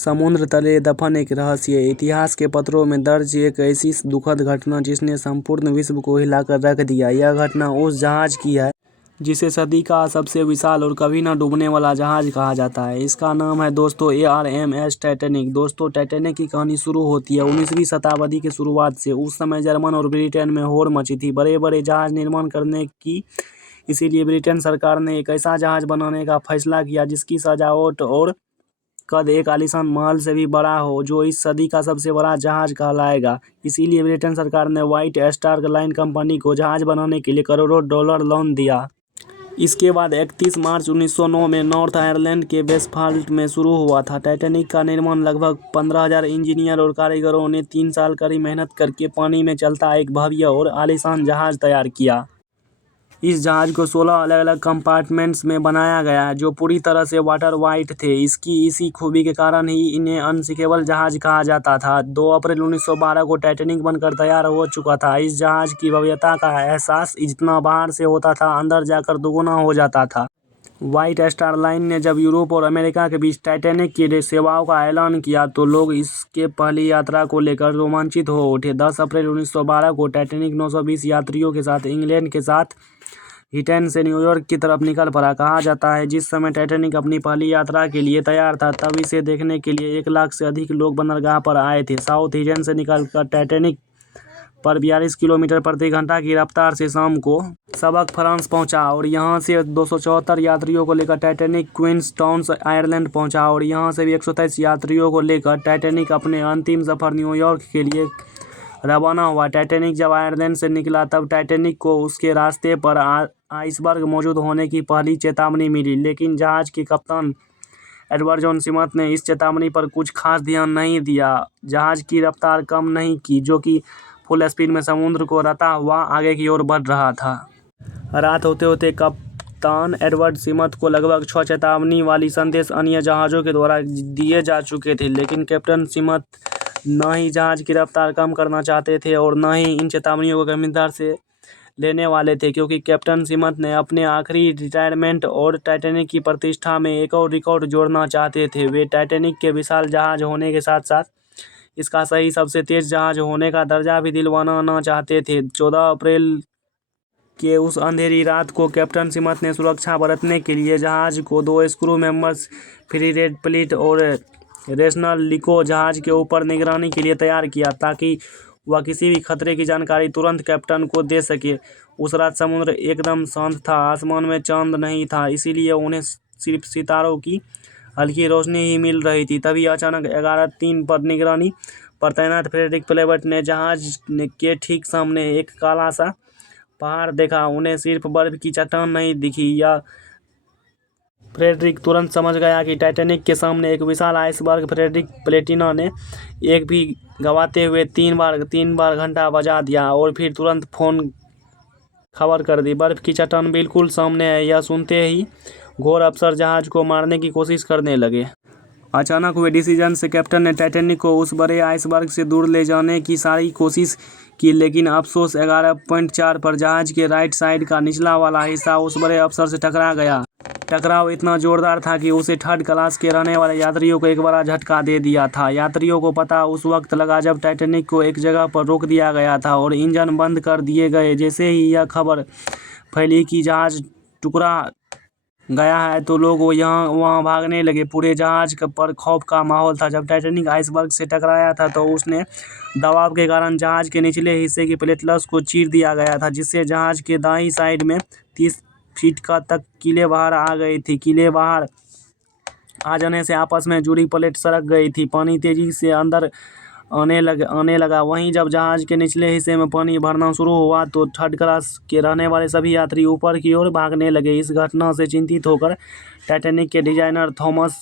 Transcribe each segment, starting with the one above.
समुद्र तले दफन एक रहस्य। इतिहास के पत्रों में दर्ज एक ऐसी दुखद घटना जिसने संपूर्ण विश्व को हिलाकर रख दिया। यह घटना उस जहाज की है जिसे सदी का सबसे विशाल और कभी न डूबने वाला जहाज कहा जाता है। इसका नाम है दोस्तों ARMS टाइटैनिक। दोस्तों, टाइटैनिक की कहानी शुरू होती है 19वीं शताब्दी की शुरुआत से। उस समय जर्मन और ब्रिटेन में होड़ मची थी बड़े बड़े जहाज निर्माण करने की। इसीलिए ब्रिटेन सरकार ने एक ऐसा जहाज बनाने का फैसला किया जिसकी सजावट और कद एक आलीशान महल से भी बड़ा हो, जो इस सदी का सबसे बड़ा जहाज कहलाएगा। इसीलिए ब्रिटेन सरकार ने व्हाइट स्टार लाइन कंपनी को जहाज बनाने के लिए करोड़ों डॉलर लोन दिया। इसके बाद 31 मार्च 1909 में नॉर्थ आयरलैंड के बेसफाल्ट में शुरू हुआ था। टाइटैनिक का निर्माण लगभग 15,000 इंजीनियर और कारीगरों ने 3 साल कड़ी मेहनत करके पानी में चलता एक भव्य और आलीशान जहाज तैयार किया। इस जहाज को 16 अलग अलग कंपार्टमेंट्स में बनाया गया है जो पूरी तरह से वाटर वाइट थे। इसकी इसी खूबी के कारण ही इन्हें अनसिंकेबल जहाज कहा जाता था। 2 अप्रैल 1912 को टाइटैनिक बनकर तैयार हो चुका था। इस जहाज की भव्यता का एहसास जितना बाहर से होता था, अंदर जाकर दोगुना हो जाता था। व्हाइट स्टार लाइन ने जब यूरोप और अमेरिका के बीच टाइटैनिक की सेवाओं का ऐलान किया तो लोग इसके पहली यात्रा को लेकर रोमांचित हो उठे। 10 अप्रैल 1912 को टाइटैनिक 920 यात्रियों के साथ इंग्लैंड के साथ हिटन से न्यूयॉर्क की तरफ निकल पड़ा। कहा जाता है जिस समय टाइटैनिक अपनी पहली यात्रा के लिए तैयार था, तब इसे देखने के लिए 1 लाख से अधिक लोग बंदरगाह पर आए थे। साउथ हिटन से निकलकर टाइटैनिक पर 42 किलोमीटर प्रति घंटा की रफ्तार से शाम को सबक फ्रांस पहुंचा और यहां से 274 यात्रियों को लेकर टाइटैनिक क्वींसटाउन आयरलैंड पहुंचा और यहां से भी 123 यात्रियों को लेकर टाइटैनिक अपने अंतिम सफर न्यूयॉर्क के लिए रवाना हुआ। टाइटैनिक जब आयरलैंड से निकला तब टाइटैनिक को उसके रास्ते पर आइसबर्ग मौजूद होने की पहली चेतावनी मिली, लेकिन जहाज के कप्तान एडवर्ड जॉन स्मिथ ने इस चेतावनी पर कुछ खास ध्यान नहीं दिया। जहाज की रफ्तार कम नहीं की, जो कि फुल स्पीड में समुद्र को राता हुआ आगे की ओर बढ़ रहा था। रात होते होते कप्तान एडवर्ड स्मिथ को लगभग 6 चेतावनी वाली संदेश अन्य जहाज़ों के द्वारा दिए जा चुके थे, लेकिन कैप्टन स्मिथ न ही जहाज की रफ्तार कम करना चाहते थे और न ही इन चेतावनियों को गंभीरता से लेने वाले थे, क्योंकि कैप्टन स्मिथ ने अपने आखिरी रिटायरमेंट और टाइटैनिक की प्रतिष्ठा में एक और रिकॉर्ड जोड़ना चाहते थे। वे टाइटैनिक के विशाल जहाज होने के साथ साथ इसका सही सबसे तेज जहाज होने का दर्जा भी दिलवाना चाहते थे। 14 अप्रैल के उस अंधेरी रात को कैप्टन स्मिथ ने सुरक्षा बरतने के लिए जहाज को 2 स्क्रू मेंबर्स फ्री रेड प्लिट और रेशनल लिको जहाज के ऊपर निगरानी के लिए तैयार किया, ताकि वह किसी भी खतरे की जानकारी तुरंत कैप्टन को दे सके। उस रात समुद्र एकदम शांत था, आसमान में चांद नहीं था, इसीलिए उन्हें सिर्फ सितारों की हल्की रोशनी ही मिल रही थी। तभी अचानक 11:03 पर निगरानी पर तैनात फ्रेडरिक प्लेबर्ट ने जहाज के ठीक सामने एक काला सा पहाड़ देखा। उन्हें सिर्फ बर्फ की चट्टान नहीं दिखी। या फ्रेडरिक तुरंत समझ गया कि टाइटैनिक के सामने एक विशाल आइसबर्ग। फ्रेडरिक प्लेटिना ने एक भी गवाते हुए 3 बार घंटा बजा दिया और फिर तुरंत फोन खबर कर दी। बर्फ की चट्टान बिल्कुल सामने है। यह सुनते ही घोर अफसर जहाज को मारने की कोशिश करने लगे। अचानक हुए डिसीजन से कैप्टन ने टाइटैनिक को उस बड़े आइसबर्ग से दूर ले जाने की सारी कोशिश की, लेकिन अफसोस 11.4 पर जहाज के राइट साइड का निचला वाला हिस्सा उस बड़े अफसर से टकरा गया। टकराव इतना जोरदार था कि उसे थर्ड क्लास के रहने वाले यात्रियों को एक बड़ा झटका दे दिया था। यात्रियों को पता उस वक्त लगा जब टाइटैनिक को एक जगह पर रोक दिया गया था और इंजन बंद कर दिए गए। जैसे ही यह खबर फैली कि जहाज टुकड़ा गया है तो लोग वहाँ भागने लगे। पूरे जहाज पर खौफ का माहौल था। जब टाइटैनिक आइसबर्ग से टकराया था तो उसने दबाव के कारण जहाज के निचले हिस्से की प्लेटलस को चीर दिया गया था, जिससे जहाज के दाईं साइड में 30 फीट का तक कीलें बाहर आ गई थी। कीलें बाहर आ जाने से आपस में जुड़ी प्लेट सरक गई थी। पानी तेजी से अंदर आने लगा। वहीं जब जहाज के निचले हिस्से में पानी भरना शुरू हुआ तो थर्ड क्लास के रहने वाले सभी यात्री ऊपर की ओर भागने लगे। इस घटना से चिंतित होकर टाइटैनिक के डिजाइनर थॉमस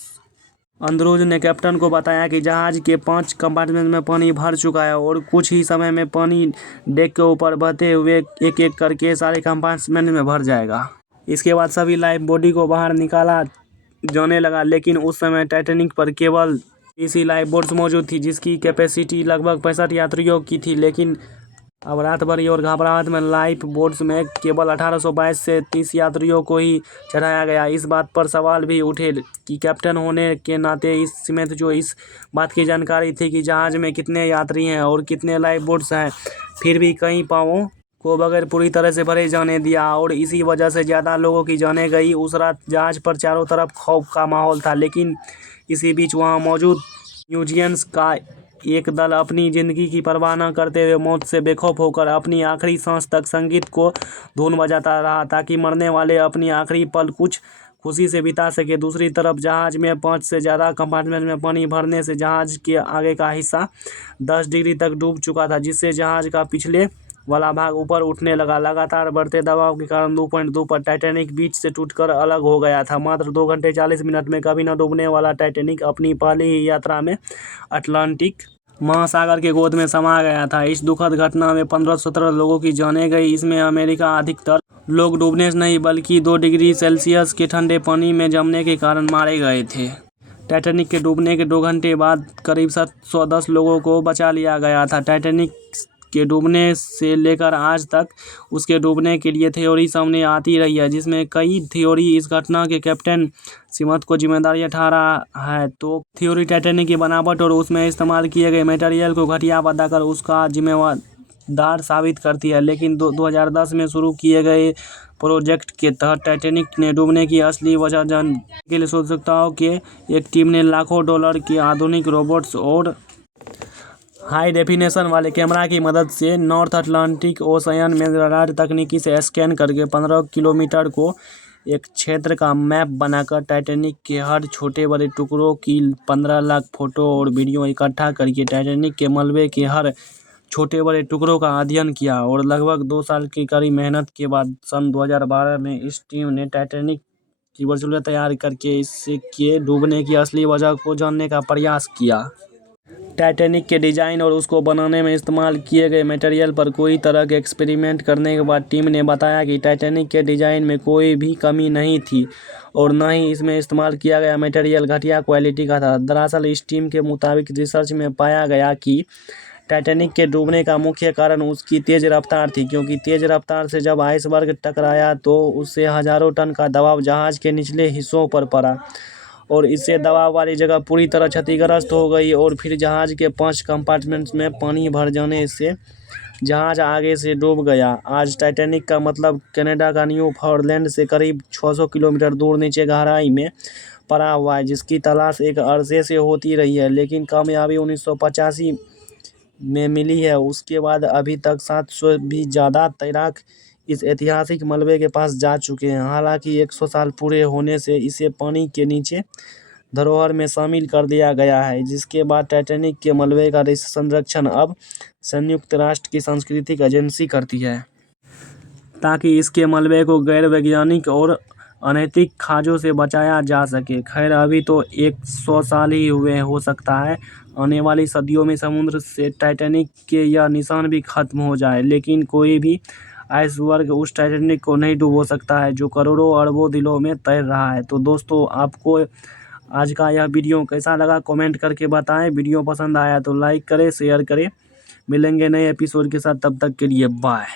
अंद्रूज ने कैप्टन को बताया कि जहाज के 5 कंपार्टमेंट में पानी भर चुका है और कुछ ही समय में पानी डेक के ऊपर बहते हुए एक एक करके सारे कंपार्टमेंट में भर जाएगा। इसके बाद सभी लाइफ बॉडी को बाहर निकाला जाने लगा, लेकिन उस समय टाइटैनिक पर केवल इसी लाइफ बोट्स मौजूद थी, जिसकी कैपेसिटी लगभग 65 यात्रियों की थी। लेकिन अब रात भरी और घबराहट में लाइफ बोट्स में केवल 1822 से 30 यात्रियों को ही चढ़ाया गया। इस बात पर सवाल भी उठे कि कैप्टन होने के नाते इस स्मिथ जो इस बात की जानकारी थी कि जहाज में कितने यात्री हैं और कितने लाइफ बोट्स हैं, फिर भी कई पाँवों को बगैर पूरी तरह से भरे जाने दिया और इसी वजह से ज़्यादा लोगों की जानें गई। उस रात जहाज पर चारों तरफ खौफ का माहौल था, लेकिन इसी बीच वहाँ मौजूद म्यूजियंस का एक दल अपनी ज़िंदगी की परवाह न करते हुए मौत से बेखौफ होकर अपनी आखिरी सांस तक संगीत को धुन बजाता रहा ताकि मरने वाले अपनी आखिरी पल कुछ खुशी से बिता सके। दूसरी तरफ जहाज में 5 से ज़्यादा कंपार्टमेंट में पानी भरने से जहाज के आगे का हिस्सा 10 डिग्री तक डूब चुका था, जिससे जहाज का पिछले वाला भाग ऊपर उठने लगा। लगातार बढ़ते दबाव के कारण 2.2 पर टाइटैनिक बीच से टूटकर अलग हो गया था। मात्र 2 घंटे 40 मिनट में कभी न डूबने वाला टाइटैनिक अपनी पहली ही यात्रा में अटलांटिक महासागर के गोद में समा गया था। इस दुखद घटना में 15-17 लोगों की जानें गई। इसमें अमेरिका अधिकतर लोग डूबने से नहीं बल्कि 2 डिग्री सेल्सियस के ठंडे पानी में जमने के कारण मारे गए थे। टाइटैनिक के डूबने के 2 घंटे बाद करीब 710 लोगों को बचा लिया गया था। टाइटैनिक के डूबने से लेकर आज तक उसके डूबने के लिए थ्योरी सामने आती रही है, जिसमें कई थ्योरी इस घटना के कैप्टन स्मिथ को जिम्मेदारी ठहरा है। तो थ्योरी टाइटैनिक की बनावट और उसमें इस्तेमाल किए गए मटेरियल को घटिया बताकर उसका जिम्मेदार साबित करती है, लेकिन 2010 में शुरू किए गए प्रोजेक्ट के तहत टाइटैनिक ने डूबने की असली वजह जानने के लिए शोधकर्ताओं के एक टीम ने लाखों डॉलर के आधुनिक रोबोट्स और हाई डेफिनेशन वाले कैमरा की मदद से नॉर्थ अटलांटिक ओशन में रडार तकनीकी से स्कैन करके 15 किलोमीटर को एक क्षेत्र का मैप बनाकर टाइटैनिक के हर छोटे बड़े टुकड़ों की 15 लाख फोटो और वीडियो इकट्ठा करके टाइटैनिक के मलबे के हर छोटे बड़े टुकड़ों का अध्ययन किया और लगभग 2 साल की कड़ी मेहनत के बाद सन 2012 में इस टीम ने टाइटैनिक की वर्चुअल तैयार करके इसके डूबने की असली वजह को जानने का प्रयास किया। टाइटैनिक के डिज़ाइन और उसको बनाने में इस्तेमाल किए गए मटेरियल पर कोई तरह के एक्सपेरिमेंट करने के बाद टीम ने बताया कि टाइटैनिक के डिज़ाइन में कोई भी कमी नहीं थी और न ही इसमें इस्तेमाल किया गया मटेरियल घटिया क्वालिटी का था। दरअसल इस टीम के मुताबिक रिसर्च में पाया गया कि टाइटैनिक के डूबने का मुख्य कारण उसकी तेज़ रफ्तार थी, क्योंकि तेज़ रफ्तार से जब आइसबर्ग टकराया तो उससे हज़ारों टन का दबाव जहाज़ के निचले हिस्सों पर पड़ा और इससे दबाव वाली जगह पूरी तरह क्षतिग्रस्त हो गई और फिर जहाज़ के 5 कंपार्टमेंट्स में पानी भर जाने से जहाज़ आगे से डूब गया। आज टाइटैनिक का मतलब कनाडा का न्यू फाउंडलैंड से करीब 600 किलोमीटर दूर नीचे गहराई में पड़ा हुआ है, जिसकी तलाश एक अरसे से होती रही है, लेकिन कामयाबी 1985 में मिली है। उसके बाद अभी तक 700 भी ज़्यादा तैराक इस ऐतिहासिक मलबे के पास जा चुके हैं। हालांकि 100 साल पूरे होने से इसे पानी के नीचे धरोहर में शामिल कर दिया गया है, जिसके बाद टाइटैनिक के मलबे का संरक्षण अब संयुक्त राष्ट्र की सांस्कृतिक एजेंसी करती है, ताकि इसके मलबे को गैर वैज्ञानिक और अनैतिक खाजों से बचाया जा सके। खैर, अभी तो 100 साल ही हुए, हो सकता है आने वाली सदियों में समुद्र से टाइटैनिक के यह निशान भी खत्म हो जाए, लेकिन कोई भी आइसबर्ग उस टाइटैनिक को नहीं डुबो सकता है जो करोड़ों अरबों दिलों में तैर रहा है। तो दोस्तों, आपको आज का यह वीडियो कैसा लगा कमेंट करके बताएं। वीडियो पसंद आया तो लाइक करें, शेयर करें। मिलेंगे नए एपिसोड के साथ, तब तक के लिए बाय।